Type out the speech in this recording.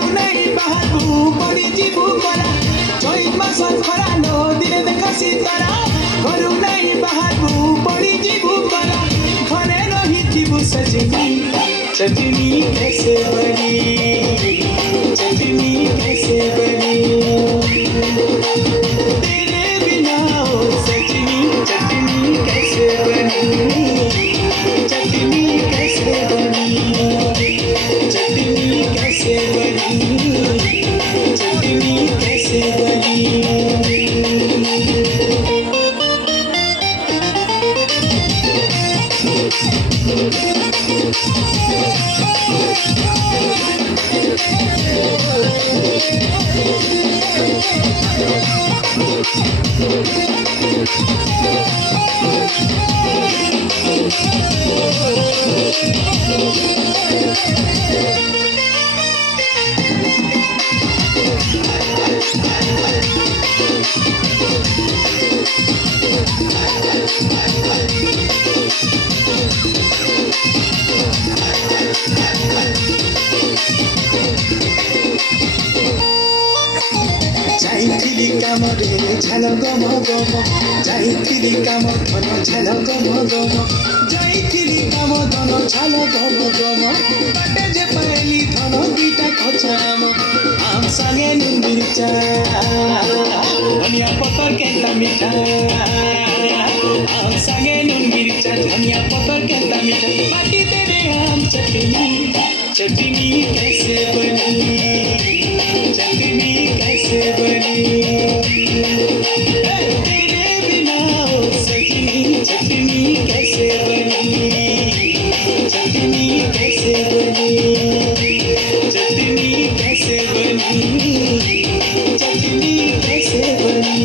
नहीं बाहरକୁ पड़ी जीवु करा चैत मास खरा नदीरे देखा सीतारा घरू नहीं बाहरକୁ पड़ी जीवु करा घरे रही जीवु सजनी चटनी कैसे बनी चटनी कैसे बनी तेरे बिना ओ सजनी चटनी कैसे बनी चटनी कैसे बनी चटनी कैसे बनी चटनी कैसे बनी जाइथिली काम रे झाल गम गम जाइथिली काम धन झाल गम गम जाइथिली काम धन झाल गम गम बाटे जे पाइली धन दुईटा कछाम आम संगे नुन मिर्चा धनिया पतर केता मिठा आम संगे नुन मिर्चा धनिया पतर केता मिठा बाटी तेरे आम चटनी चटनी कैसे बनी चटनी कैसे बनी तेरे बिना ओ सजनी चटनी कैसे बनी चटनी कैसे बनी चटनी कैसे बनी चटनी कैसे बनी